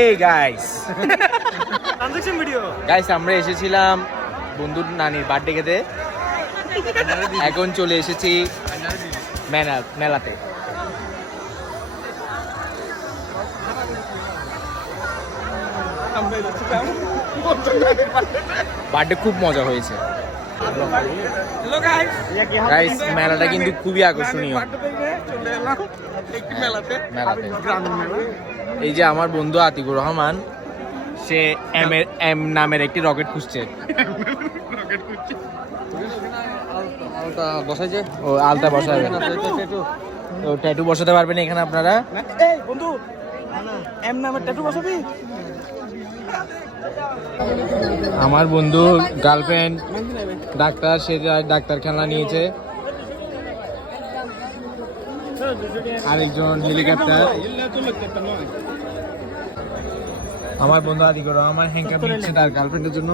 এই guys transaction video guys আমরা এসেছিলাম বন্ধুর নানির বার্থডে খেতে, এখন চলে এসেছি মেলাতে। বার্থডে খুব মজা হয়েছে হ্যালো গাইস গাইস, মেলাটা কিন্তু খুবই আকর্ষণীয়। মেলাতে এই যে আমার বন্ধু আতিকুর রহমান, সে এম নামের একটি রকেট খুঁজছে। ও আলতা বসাবে, তো ট্যাটু বসাতে পারবেন এখানে আপনারা। এই বন্ধু এম নামের ট্যাটু বসাবি? আমার বন্ধু গার্লফ্রেন্ড ডাক্তার, সে ডাক্তারখানা নিয়েছে। আরেকজন হেলিকপ্টার। আমার বন্ধু আদিকর আমার হ্যাঙ্কার নিচ্ছে তার গার্লফ্রেন্ডের জন্য।